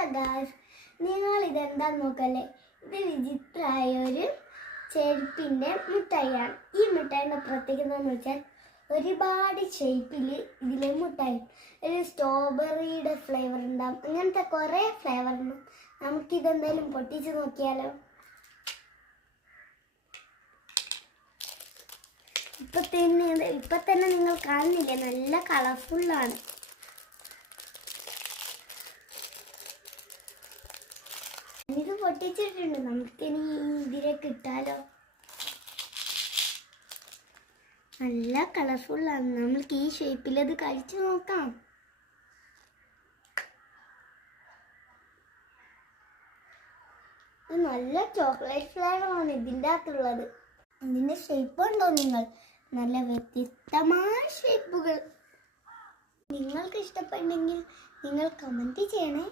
Hello guys, നിങ്ങൾ ഇതെന്താന്ന് നോക്കല്ലേ. ഇത് വിചിത്രമായ ഒരു ചെരുപ്പിൻ്റെ മിഠായിയാണ്. ഈ മിഠായിയുടെ പ്രത്യേകത എന്ന് വെച്ചാൽ ഒരുപാട് ഷേപ്പിൽ ഇതിൽ മിഠായി, ഒരു സ്ട്രോബെറിയുടെ ഫ്ലേവർ ഉണ്ടാകും, അങ്ങനത്തെ കുറേ ഫ്ലേവർ ഉണ്ട്. നമുക്കിതെന്തായാലും പൊട്ടിച്ച് നോക്കിയാലോ. ഇപ്പം തന്നെ നിങ്ങൾ കാണുന്നില്ലേ, നല്ല കളർഫുള്ളാണ്. ഇത് പൊട്ടിച്ചിട്ടുണ്ട്, നമുക്കിനി ഇതിലേക്ക് ഇട്ടാലോ. നല്ല കളർഫുള്ളാണ്. നമ്മൾക്ക് ഈ ഷേപ്പിൽ അത് കഴിച്ചു നോക്കാം. നല്ല ചോക്ലേറ്റ് ഫ്ലേവറാണ് ഇതിൻ്റെ അകത്തുള്ളത്. ഇതിൻ്റെ ഷേപ്പ് ഉണ്ടോ നിങ്ങൾ? നല്ല വ്യത്യസ്തമായ ഷേപ്പുകൾ. നിങ്ങൾക്ക് ഇഷ്ടപ്പെട്ടെങ്കിൽ നിങ്ങൾ കമൻറ്റ് ചെയ്യണേ.